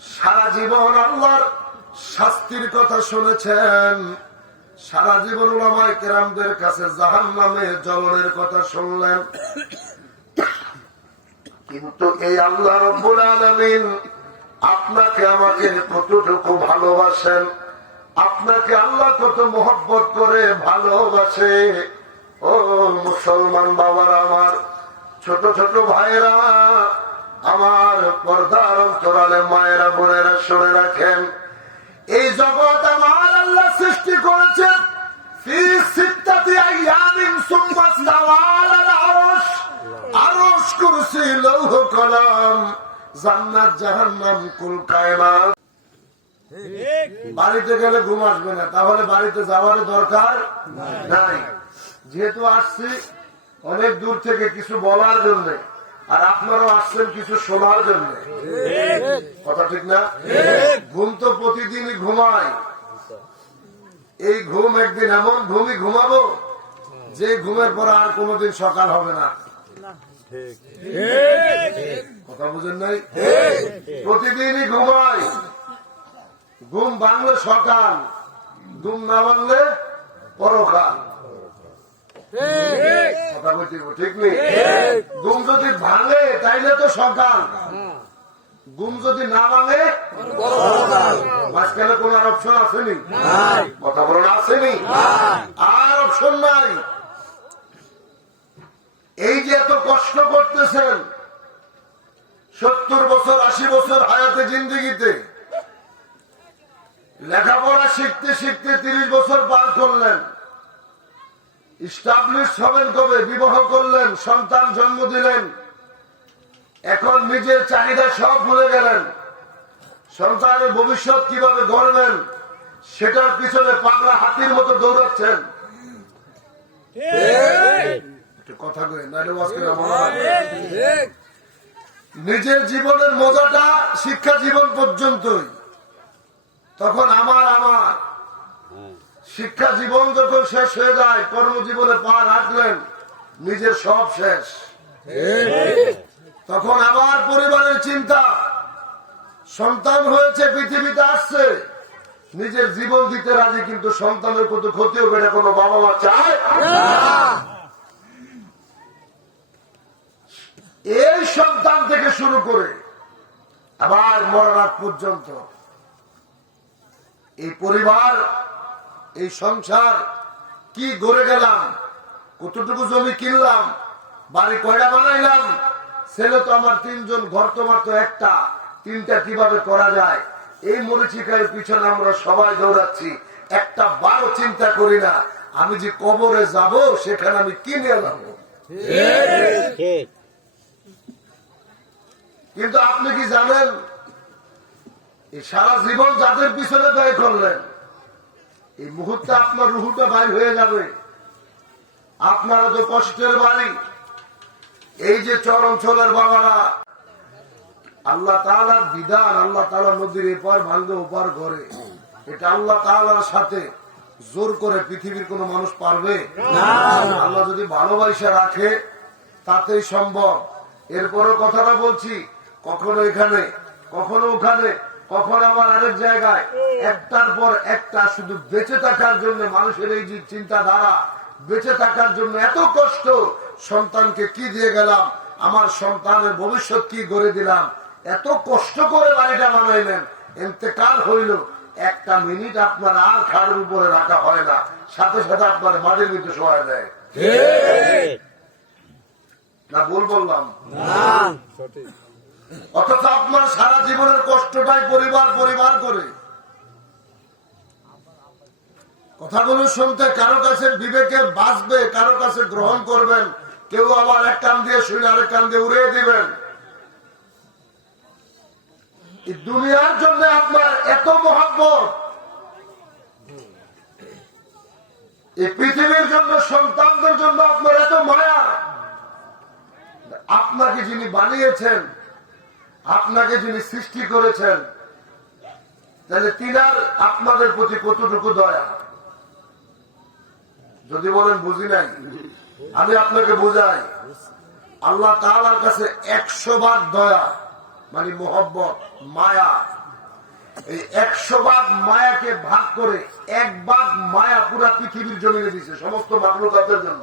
সারা জীবন আল্লাহর শাস্তির কথা শুনেছেন, সারা জীবন উলামায়ে কেরামদের কাছে জাহান্নামে জ্বলনের কথা শুনলেন, কিন্তু এই আল্লাহ রব্বুল আলামিন আপনাকে আমাকে কতটুকু ভালোবাসেন, আপনাকে আল্লাহ কত মহব্বত করে ভালোবাসে। ও মুসলমান বাবারা, আমার ছোট ছোট ভাইরা, আমার পর্দার অন্তরালে মায়েরা বোনেরা শুনে রাখেন, এই জগৎ আমার আল্লাহ সৃষ্টি করেছেন ফি সিত্তাতি আইয়ামিন সুম্মা ইস্তাওয়া আলাল আরশ। আরশ, কুরসি, লৌহ কলম, জান্নাত জাহান্নাম, কুল কায়নাত। বাড়িতে গেলে ঘুম আসবে না, তাহলে বাড়িতে যাওয়ার দরকার নাই। যেহেতু আসছি অনেক দূর থেকে কিছু বলার জন্য, আর আপনারাও আসছেন কিছু শোনার জন্য, কথা ঠিক না? ঘুম তো প্রতিদিনই ঘুমাই, এই ঘুম একদিন এমন ঘুমই ঘুমাবো যে ঘুমের পর আর কোনোদিন সকাল হবে না। কথা বুঝেন নাই? প্রতিদিনই ঘুমাই, ঘুম ভাঙলে সকাল, ঘুম না ভাঙলে পরকাল। কথা বলছি ঠিক নেই? ঘুম যদি ভাঙে তাইলে তো সকাল, ঘুম যদি না ভাঙে মাঝখানে কোন আর অপশন আসেনি? কথা বলুন, আসেনি? আর অপশন নাই। এই যে এত কষ্ট করতেছেন 70 বছর 80 বছর হায়াতে জিন্দেগিতে, লেখাপড়া শিখতে শিখতে 30 বছর পার করলেন, ইস্টাবলিশ হবেন কবে, বিবাহ করলেন, সন্তান জন্ম দিলেন, এখন নিজের চাহিদা সব ভুলে গেলেন, সন্তানের ভবিষ্যৎ কিভাবে গড়বেন সেটার পিছনে পাগলা হাতির মতো দৌড়াচ্ছেন। কথা কই নাইলে আজকে নিজের জীবনের মজাটা শিক্ষা জীবন পর্যন্তই, তখন আমার শিক্ষা জীবন যখন শেষ হয়ে যায়, কর্মজীবনে পা রাখলেন, নিজের সব শেষ। তখন আবার পরিবারের চিন্তা, সন্তান হয়েছে, পৃথিবীতে আসছে, নিজের জীবন দিতে রাজি, কিন্তু সন্তানের কত ক্ষতি হবে এটা কোনো বাবা মা চায়? এই সন্তান থেকে শুরু করে আবার মরার আগ পর্যন্ত এই পরিবার, এই সংসার কি গড়ে গেলাম, কতটুকু জমি কিনলাম, বাড়ি কয়টা বানাইলাম, ছেলে তো আমার 3 জন, ঘর তোমার তো একটা, 3টা কিভাবে করা যায়, এই মরিচিকার পিছনে আমরা সবাই দৌড়াচ্ছি, একটা বারো চিন্তা করি না আমি যে কবরে যাব সেখানে আমি কি নিয়ে যাব। কিন্তু আপনি কি জানেন, এই সারা জীবন যাদের পিছনে ব্যয় করলেন, এই মুহূর্তে আপনার রুহুটা বাইর হয়ে যাবে। আপনারা তো কষ্টের বাড়ি, এই যে চরঞ্চলের বাবারা, আল্লাহ তাআলার বিধান, আল্লাহ তাআলা নদীর এপার ভাঙ্গে ওপার ঘরে, এটা আল্লাহ তাআলার সাথে জোর করে পৃথিবীর কোন মানুষ পারবে না। আল্লাহ যদি ভালোবাসা রাখে তাতেই সম্ভব। এরপরও কথাটা বলছি, কখনো এখানে, কখনো ওখানে, কখনো আবার আরেক জায়গায়, একটার পর একটা শুধু বেঁচে থাকার জন্য মানুষের এই যে চিন্তাধারা, বেঁচে থাকার জন্য এত কষ্ট, সন্তানকে কি দিয়ে গেলাম, আমার সন্তানের ভবিষ্যৎ কি গড়ে দিলাম, এত কষ্ট করে বাড়িটা বানাইলেন, ইন্তেকাল হইল, 1টা মিনিট আপনার আর খাড়ের উপরে রাখা হয় না, সাথে সাথে আপনার মাটির মধ্যে শোয়া দেয়। না ভুল বললাম? অথচ আপনার সারা জীবনের কষ্টটাই পরিবার করে। কথাগুলো শুনতে কারো কাছে বিবেকে বাঁচবে, কারো কাছে গ্রহণ করবেন, কেউ আবার এক কান দিয়ে শুনে আরেক কান দিয়ে উড়িয়ে দিবেন। এই দুনিয়ার জন্য আপনার এত মহব্বত, এই পৃথিবীর জন্য, সন্তানদের জন্য আপনার এত মায়া, আপনাকে যিনি বানিয়েছেন, আপনাকে যিনি সৃষ্টি করেছেন, তাহলে তিনার আপনাদের প্রতি কতটুকু দয়া। যদি বলেন বুঝি নাই, আমি আপনাকে বুঝাই, আল্লাহ তাআলার কাছে 100 বার দয়া, মানে মোহব্বত, মায়া। এই 100 ভাগ মায়াকে ভাগ করে 1 ভাগ মায়া পুরা পৃথিবীর জমিনে দিছে সমস্ত মাখলুকাতের জন্য।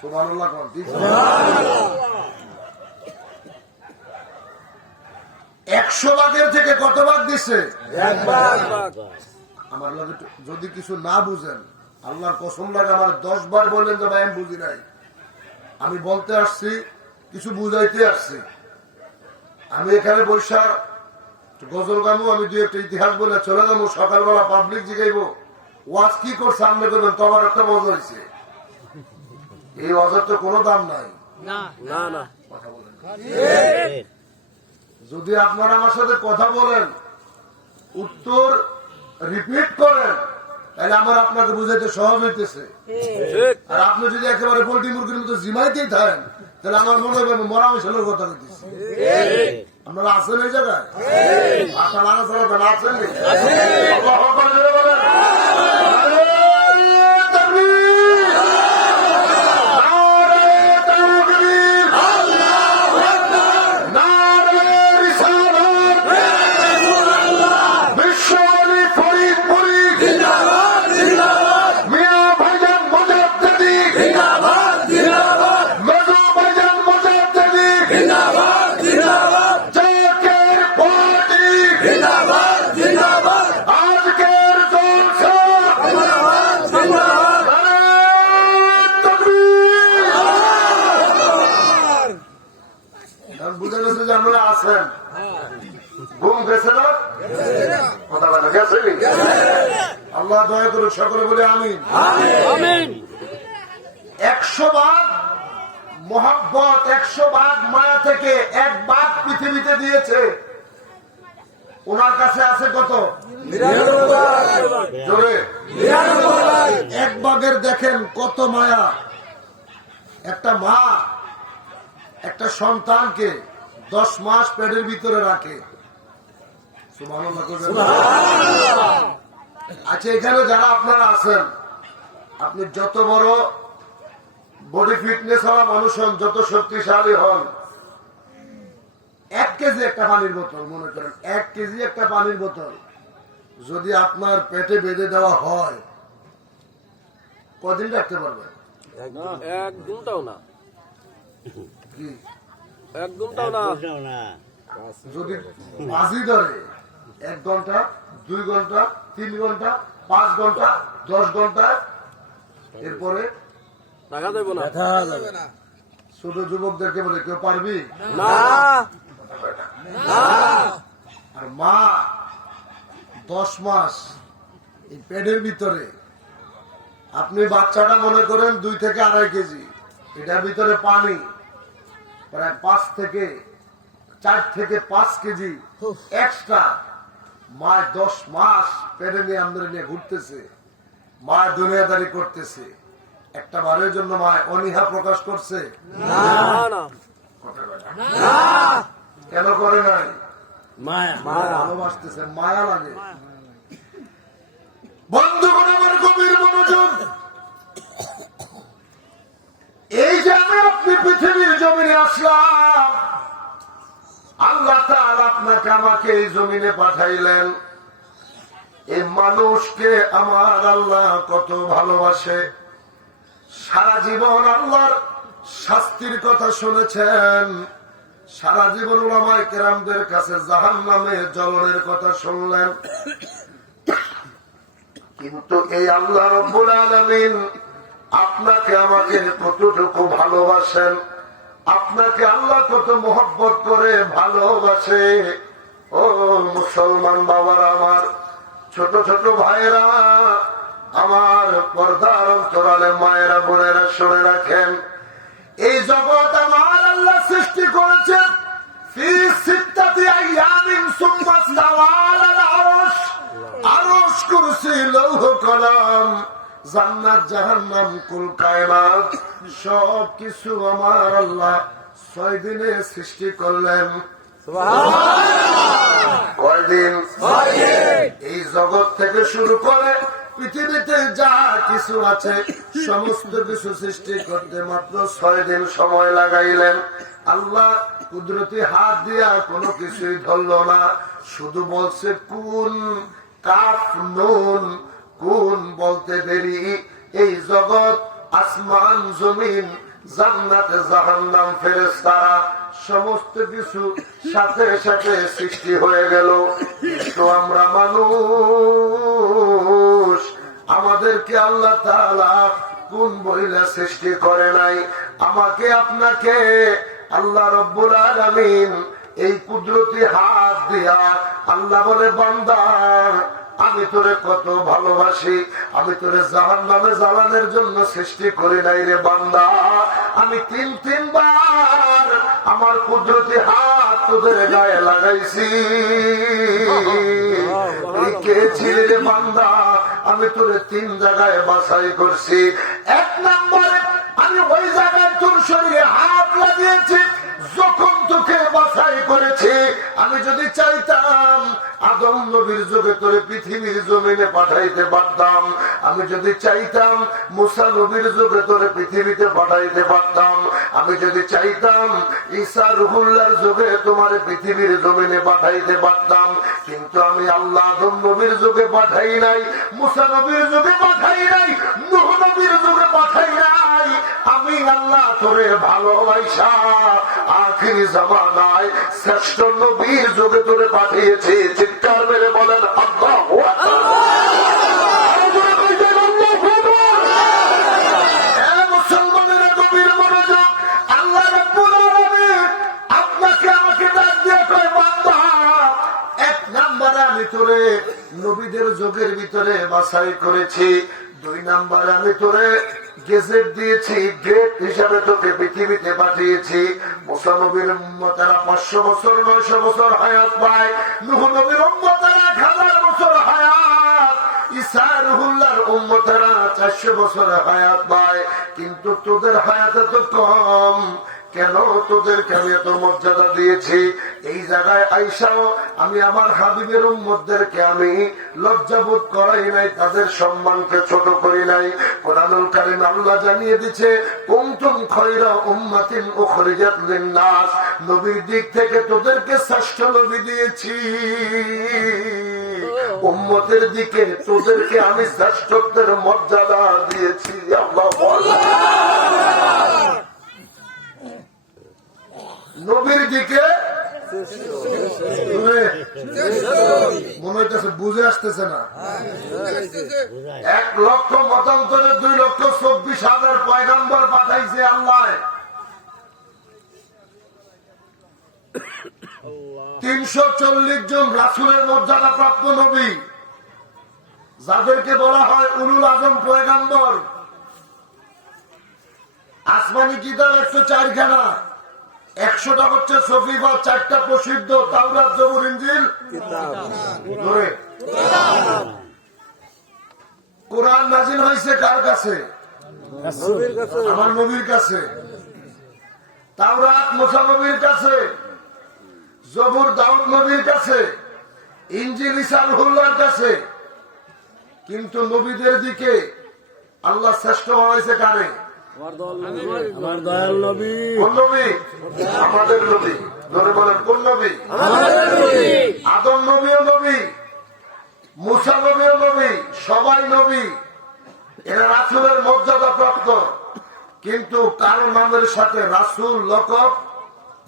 সুবহানাল্লাহ। 100 ভাগের থেকে কত ভাগ দিছে? 1 ভাগ। আমার লাগে যদি কিছু না বুঝেন, আল্লাহর কসম লাগে আমার 10 বার বললেন যে ভাই আমি বুঝি নাই। আমি বলতে আসছি, কিছু বুঝাইতে আসছি। আমি এখানে বৈশা গজল গামু, আমি 2-1টা ইতিহাস বলে চলে যাবো। সকালবেলা পাবলিক জিগাইবো ওয়াজ কি করছে, সামনে করবেন তোমার একটা মজা হয়েছে। এই ওয়াজের তো কোনো দাম নাই। কথা বলেন। যদি আপনারা আমার সাথে কথা বলেন, উত্তর রিপিট করেন, তাহলে আমার আপনাকে বুঝাইতে সহজ হইতেছে। আর আপনি যদি একেবারে পোল্ট্রি মুরগির মতো জিমাইতেই থাকেন, তাহলে আমার মনে হবে মরা মিশালের কথা বলতেছি। আপনারা আছেন এই জায়গায়? আশা লাগা ছাড়া তারা আছেন নি? আল্লাহু আকবার জোরে বলেন। বুঝে গেছে যে আপনারা আছেন। ঘুম গেছে না? কথা বলে গেছে। আল্লাহ দয়া করুক, সকলে বলে আমিন। 100 ভাগ মোহাব্বত, 100 ভাগ মায়া থেকে 1 ভাগ পৃথিবীতে দিয়েছে। ওনার কাছে আছে কত? 99 জোরে 1 ভাগের দেখেন কত মায়া। একটা মা একটা সন্তানকে 10 মাস পেটের ভিতরে রাখে। আচ্ছা, এখানে যারা আপনারা আছেন, আপনি যত বড় বডি ফিটনেস হওয়া মানুষ হন, যত শক্তিশালী হন, 1 কেজি একটা পানির বোতল, মনে করেন 1 কেজি একটা পানির বোতল যদি আপনার পেটে বেঁধে দেওয়া হয়, কদিন রাখতে পারবেন? 1 ঘন্টাও না। কি 1 ঘন্টাও না। যদি বাজি ধরে 1 ঘন্টা, 2 ঘন্টা, 3 ঘন্টা, 5 ঘন্টা, 10 ঘন্টা, এরপরে টাকা দেব না। ছোট যুবকদেরকে বলে কেউ পারবি না। আর মা 10 মাস এই পেটের ভিতরে, আপনি বাচ্চাটা মনে করেন 2 থেকে 2.5 কেজি, এটার ভিতরে পানি প্রায় 4 থেকে 5 কেজি এক্সট্রা। মা 10 মাস পেটে নিয়ে আমাদের নিয়ে ঘুরতেছে, মা দুনিয়াদারি করতেছে। একটা বারের জন্য মা অনীহা প্রকাশ করছে না। কেন করে নাই? মায়া। ভালোবাসতেছে, মায়া লাগে। বন্ধুগণ আমার গভীর মনোযোগ। এই যে আমি আপনি পৃথিবীর জমিনে আসলাম, আল্লাহ তাআলা আপনাকে আমাকে এই জমিনে পাঠাইলেন। এই মানুষকে আমার আল্লাহ কত ভালোবাসে। সারা জীবন আল্লাহর শাস্তির কথা শুনেছেন, সারা জীবন উলামায়ে কেরামদের কাছে জাহান্নামে জ্বলনের কথা শুনলেন। কিন্তু এই আল্লাহ রব্বুল আলামিন আপনাকে আমাকে কতটুকু ভালোবাসেন, আপনাকে আল্লাহ কত মহব্বত করে ভালোবাসে। ও মুসলমান বাবারা, আমার ছোট ছোট ভাইরা, আমার পর্দার অন্তরালে মায়েরা, বোনেরা, শুনে রাখেন, এই জগৎ আমার আল্লাহ সৃষ্টি করেছেন ফি সিত্তাতি আইয়ামিন সুম্মা ইস্তাওয়া আলাল আরশ। আরশ, কুরসি, লৌহ কলম, জান্নাত, জাহান্নাম, কুল কায়নাত সবকিছু আমার আল্লাহ 6 দিনে সৃষ্টি করলেন। কয়দিন? এই জগৎ থেকে শুরু করে পৃথিবীতে যা কিছু আছে সমস্ত কিছু সৃষ্টি করতে মাত্র 6 দিন সময় লাগাইলেন। আল্লাহ কুদরতি হাত দিয়া কোনো কিছুই ধরলো না, শুধু বলছে কুন, কাফ নুন, কুন বলতে দেরি এই জগৎ, আসমান জমিন, জান্নাতে জাহান্নাম, ফেরেশতারা সমস্ত কিছু সাথে সাথে সৃষ্টি হয়ে গেল। কিন্তু আমরা মানুষ, আমাদেরকে আল্লাহ তাআলা কোন বইলা সৃষ্টি করে নাই? আমাকে আপনাকে আল্লাহ রব্বুল আলামিন এই কুদরতি হাত দিয়া আল্লাহ বলে, বান্দা আমি তোরে কত ভালোবাসি, আমি তোরে জাহান্নামে জ্বালানোর জন্য সৃষ্টি করি নাই রে বান্দা। আমি তিনবার আমার কুদরতি হাত তোদের গায়ে লাগাইছি। তুই কে ছিলি রে বান্দা? আমি তোরে 3 জায়গায় বাছাই করছি। 1 নম্বরে আমি ওই জায়গায় তোর শরীরে হাত লাগিয়েছি যখন তোকে বাছাই করেছি। আমি যদি চাইতাম আদম নবীর যুগে তোরে পৃথিবীর জমিনে পাঠাইতে পারতাম, আমি যদি চাইতাম মুসা নবীর যুগে তোরে পৃথিবীতে পাঠাইতে পারতাম, আমি যদি চাইতাম ঈসা রুহুল্লাহর যুগে তোমার পৃথিবীর জমিনে পাঠাইতে পারতাম। কিন্তু আমি আল্লাহ আদম নবীর যুগে পাঠাই নাই, মুসা নবীর যুগে পাঠাই নাই, নূহ নবীর যুগে পাঠাই নাই। আমি আল্লাহ তোরে ভালোবাসা আখিরি জামানায় শ্রেষ্ঠ নবীর যুগে তোরে পাঠিয়েছি। চিৎকার মেরে বলেন আল্লাহু আকবার। মুসলমানেরা গভীর মনোযোগ, আল্লাহ রাব্বুল আলামিন আপনাকে আমাকে ডাক দিয়ে কয়, বান্দা 1 নম্বরে আমি তোরে নবীদের যুগের ভিতরে বাছাই করেছি, 2 নম্বরে আমি তোরে গেজেট দিয়েছি, গ্রেট হিসাবে তোকে পৃথিবীতে পাঠিয়েছি। মুসা নবীর উম্মতেরা 500 বছর 900 বছর হায়াত পায়, নূহ নবীর উম্মতেরা 1000 বছর হায়াত, ঈসা রুহুল্লাহর উম্মতেরা 400 বছর হায়াত পায়। কিন্তু তোদের হায়াত এত কম কেন? তোদেরকে আমি এত মর্যাদা দিয়েছি। এই জায়গায় আইসাও আমি আমার হাবিবের উম্মতদেরকে আমি লজ্জাবোধ করাই নাই, তাদের সম্মানকে ছোট করি নাই। কোরআনুল কারীম আল্লাহ জানিয়ে দিচ্ছে, কুনতুম খায়রা উম্মাতিন উখরিজাত লিন-নাস, নবীর দিক থেকে তোদেরকে শ্রেষ্ঠ নবী দিয়েছি। উম্মতের দিকে তোদেরকে আমি শ্রেষ্ঠত্বের মর্যাদা দিয়েছি। আল্লাহু আকবার। নবীর দিকে মনে হইতেছে, বুঝে আসতেছে না। 1 লক্ষ মতান্তরে 2,24,000 পয়গাম্বর পাঠাইছে আল্লাহ। 340 জন রাসূলের মর্যাদা প্রাপ্ত নবী, যাদেরকে বলা হয় উলুল আজম পয়গাম্বর। আসমানি কিতাব 104 খানা, 100টা হচ্ছে সফিফা, 4টা প্রসিদ্ধ, তাওরাত, জবুর, ইনজিল, কোরআন নাজিল হয়েছে কার কাছে? আমার নবীর কাছে। তাওরাত মুসা নবীর কাছে, জবুর দাউদ নবীর কাছে, ইনজিল ঈসা রুহুল্লাহর কাছে। কিন্তু নবীদের দিকে আল্লাহ শ্রেষ্ঠ বানাইছে কারে? আমার দয়াল নবী। কোন নবী? আমাদের নবী। ধরে বলেন কোন নবী? আদম নবীও নবী, মুসা নবীও নবী, সবাই নবী। এরা রাসূলের মর্যাদা প্রাপ্ত, কিন্তু কারো নামের সাথে রাসূল লকব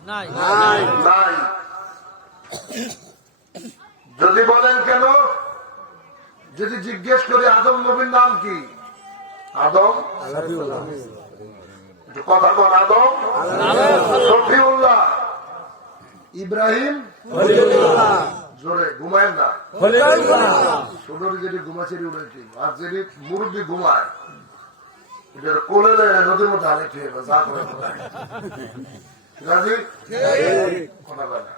নাই। যদি বলেন কেন, যদি জিজ্ঞেস করি আদম নবীর নাম কি? আদম, কথা বল, আদম শফিউল্লাহ, ইব্রাহিম জোরে ঘুমায় না, ছোটরি যেটি ঘুমাচেরি উঠেছি, আর যেটি মুরব্বী ঘুমায় এটা কোলে নদীর মধ্যে আনে খেয়ে যা করে রাজি কথা বলে না।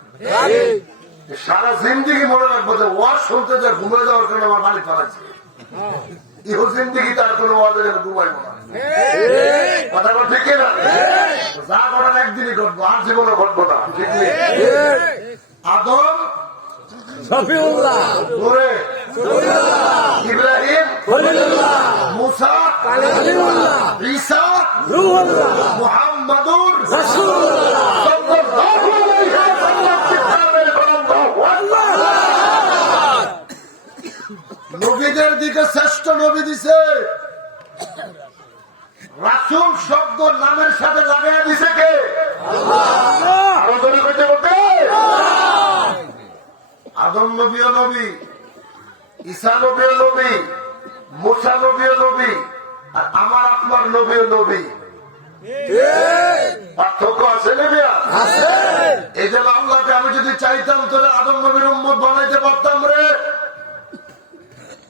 সারা জিন্দিগি মনে রাখবো যে ওয়াজ শুনতে যা ঘুমিয়ে যাওয়ার কারণে আমার বাড়ি চালাচ্ছে, ইহো জিন্দিগি তার কোনো ওয়াজের ঘুমাইব না। কথা বল ঠিক না? যা করার একদিনই ঘটবো, আর জীবনে ঘটবো না। ঠিক নেই? আদম শফিউল্লাহ, ইব্রাহিম, মুসা ঈসা মুহাম্মাদুর সাল্লাল্লাহু আলাইহি ওয়াসাল্লাম কিতাবের গ্রন্থ। নবীদের দিকে শ্রেষ্ঠ নবী দিছে, রাসূল শব্দ নামের সাথে লাগাইয়া দিছে কে? আরো জোরে কইতে বলতে, আদম নবীও নবী, ঈসা নবীও নবী, মুসা নবীও নবী, আর আমার আপনার নবীও নবী। পার্থক্য আছে নবিয়া? এই জন্য আল্লাহকে আমি যদি চাইতাম তোরে আদম নবীর উম্মত বানাইতে পারতাম রে,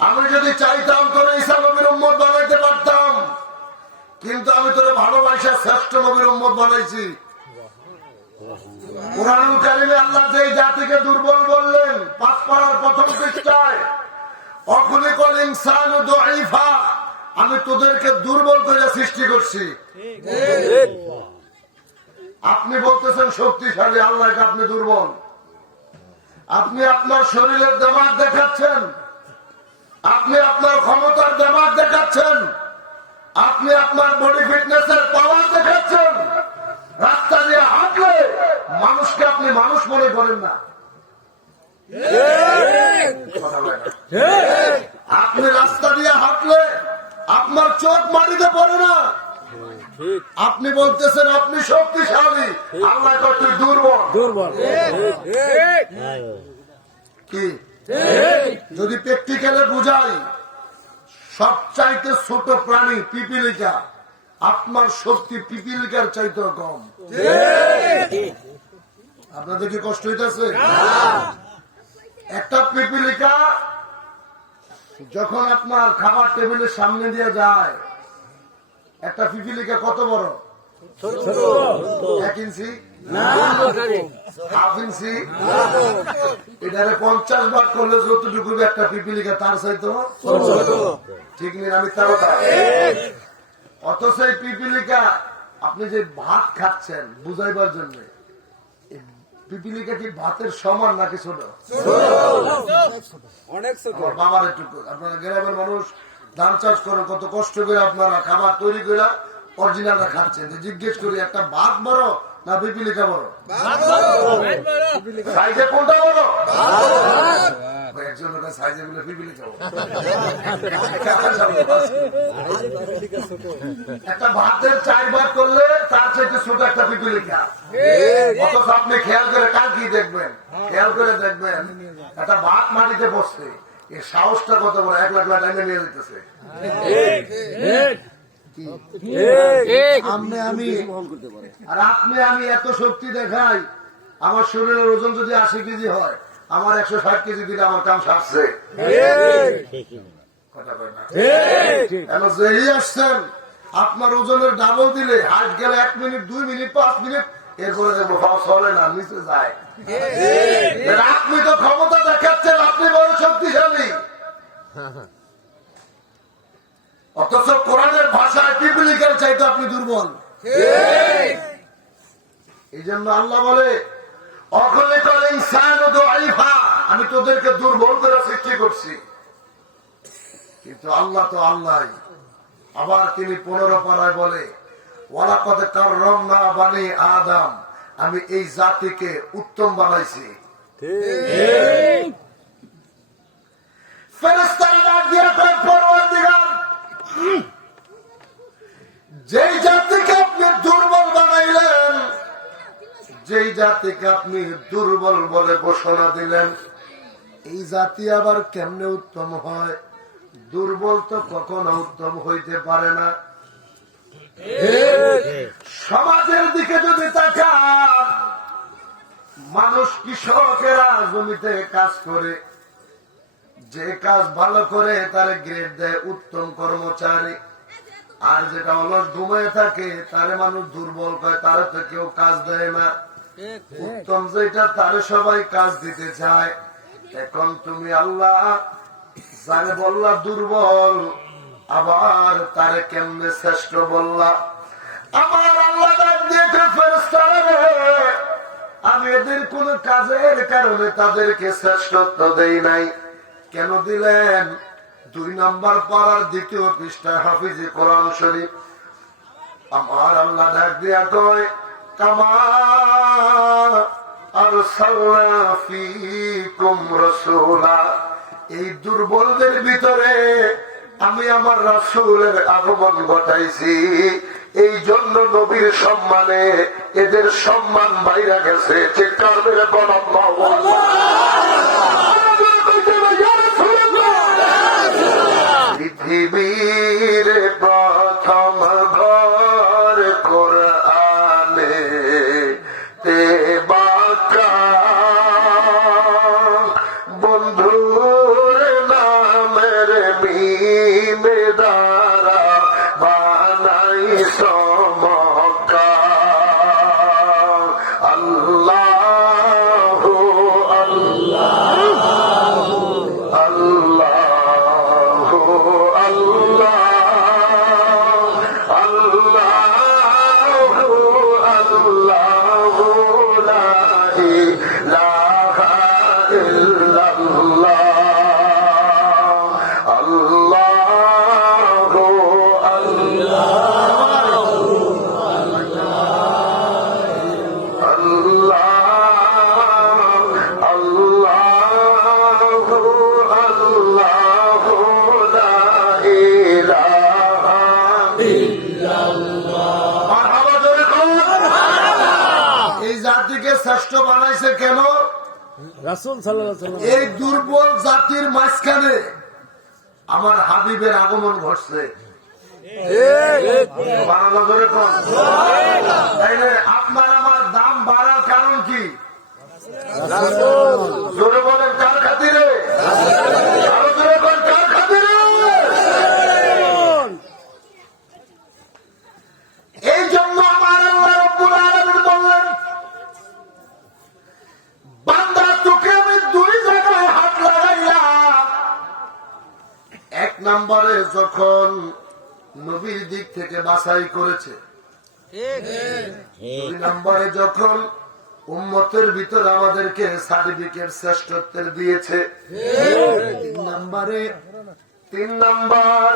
আমি যদি চাইতাম তোরে ঈসা নবীর উম্মত বানাইতে পারতাম, কিন্তু আমি তোরে ভালোবাসা শ্রেষ্ঠ নবীর উম্মত বানাইছি। কুরআনুল কারীমে আল্লাহ যে জাতিকে দুর্বল বললেন ৫ পারার প্রথম পৃষ্ঠায়, অখলিকাল ইনসানু দাঈফা, আমি তোদেরকে দুর্বল করে সৃষ্টি করছি। আপনি বলতেছেন শক্তিশালী, আল্লাহকে আপনি দুর্বল। আপনি আপনার শরীরের দেমাগ দেখাচ্ছেন, আপনি আপনার ক্ষমতার দেমাগ দেখাচ্ছেন, আপনি আপনার বডি ফিটনেসের পাওয়ার দেখাচ্ছেন। রাস্তা দিয়ে হাঁটলে মানুষকে আপনি মানুষ মনে করেন না। আপনি রাস্তা দিয়ে হাঁটলে আপনার চোখ মাটিতে পড়ে না। আপনি বলতেছেন আপনি শক্তিশালী, আল্লাহ কয় তুই দুর্বল। কি যদি প্র্যাকটিক্যালে বুঝাই, সবচাইতে ছোট প্রাণী পিপিলিকা, আপনার শক্তি পিপিলিকার চাইতে কম। আপনাদের কি কষ্ট হইতেছে? একটা পিপিলিকা যখন আপনার খাবার টেবিলের সামনে দিয়ে যায়, একটা পিপিলিকা কত বড়? 1 ইঞ্চি, হাফ ইঞ্চি, এটারে 50 ভাগ করলে যতটুকু একটা পিপিলিকা তার চাইতো ঠিক নেই, আমি তার কথা। অথচ এই পিপিলিকা, আপনি যে ভাত খাচ্ছেন বুঝাইবার জন্য, পিপিলিকা কি ভাতের সমান নাকি ছোট? অনেক ছোট। বাবার একটু, আপনারা গ্রামের মানুষ ধান চাষ করেন, কত কষ্ট করে আপনারা খাবার তৈরি করে অরিজিনালটা খাচ্ছেন। জিজ্ঞেস করি, একটা ভাত বড় না পিপিলিকা বড়? সাইজে কোনটা বড়? একজন সাইজে বলে পিপিলিকা বড়। একটা ভাতের 4 ভাগ করলে তার চাইতে ছোট একটা পিপিলিকা। অথচ আপনি খেয়াল করে কাল কি দেখবেন, খেয়াল করে দেখবেন একটা ভাত মাটিতে বসছে, এর সাহসটা কত বড়, 1 লাখ লাখ টাইমে নিয়ে যেতেছে। আমি এত শক্তি দেখাই, আমার শরীরের ওজন যদি 80 কেজি হয়, আমার 160 কেজি দিলে আমার কাম সারছে। যেই আসছেন আপনার ওজনের ডাবল দিলে, হাঁস গেলে 1 মিনিট, 2 মিনিট, 5 মিনিট, এরপরে দেখবো চলে না, নিচে যায়। আপনি তো ক্ষমতা দেখাচ্ছেন, আপনি বড় শক্তিশালী, অথচ কোরআনের ভাষায় পিপিলিকার চাইতে আপনি দুর্বল। এই জন্য আল্লাহ বলে অখলিকাল ইনসানু দাঈফা, আমি তোদেরকে দুর্বল করে সৃষ্টি করছি। কিন্তু আল্লাহ তো আল্লাহ। আবার তিনি 15 পারায় বলে ওয়ালাকাদ কাররামনা বানি আদম, আমি এই জাতিকে উত্তম বানাইছি। ফেরেশতারা ডাক দিয়ে কয়, পরওয়ারদিগার, যেই জাতিকে আপনি দুর্বল বানাইলেন, যেই জাতিকে আপনি দুর্বল বলে ঘোষণা দিলেন, এই জাতি আবার কেমনে উত্তম হয়? দুর্বল তো কখনো উত্তম হইতে পারে না। সমাজের দিকে যদি তাকান, মানুষ, কৃষকেরা জমিতে কাজ করে, যে কাজ ভালো করে তারে গ্রেড দেয় উত্তম কর্মচারী, আর যেটা অলস ঘুমিয়ে থাকে তারে মানুষ দুর্বল কয়, তারে তো কেউ কাজ দেয় না। উত্তম যেটা তারে সবাই কাজ দিতে চায়। এখন তুমি আল্লাহ যারে বললা দুর্বল, আবার তারে কেমনে শ্রেষ্ঠ বললা? আমার আল্লাহ ডাক দিয়ে ফেরেশতারা, আমি এদের কোন কাজের কারণে তাদেরকে শ্রেষ্ঠত্ব দেই নাই। কেন দিলেন? 2 নম্বর পারার 2য় পৃষ্ঠায় হাফিজে কোরআন শরীফ। আমার আল্লাহ ডাক দিয়া কয়, কামা আরসালনা ফীকুম রাসূলা, এই দুর্বলদের ভিতরে আমি আমার রাসূলের আগমন ঘটাইছি, এই জন্য নবীর সম্মানে এদের সম্মান বাইরে গেছে। চিৎকার মেরে বল আল্লাহু আকবার। পৃথিবীর প্রথম ঘর কোরআনে তে বাঁকা, বন্ধুর নামের মিমে দ্বারা বানাই সমকা। আল্লাহু আল্লাহু আল্লাহু আল্লাহু আল্লাহু লা ইলাহা ইল্লাল্লাহ। আল্লাহু আল্লাহু আল্লাহু আল্লাহু লা ইলাহা ইল্লাল্লাহ। মারহাবা জোরে বলুন। এই জাতিকে শ্রেষ্ঠ বানাইছে কেন? রাসূল সাল্লাল্লাহু আলাইহি ওয়াসাল্লাম। এই দুর্বল জাতির মাঝখানে আমার হাবিবের আগমন ঘটছে। বাংলা ধরে কোন? তাইলে আপনার আমার দাম বাড়ার কারণ কি? জোরে বলেন, কার খাতিরে? আরো জোরে বলেন, কার খাতিরে? এই জন্য আমার আল্লাহ রাব্বুল আলামিন বললেন, বান্দা তোকে আমি 2 জায়গায় হাত লাগাইলাম। 1 নম্বরে যখন নবীর দিক থেকে বাছাই করেছে, 2 নম্বরে যখন উম্মতের ভিতর আমাদেরকে সার্টিফিকেট শ্রেষ্ঠত্বের দিয়েছে, 3 নম্বর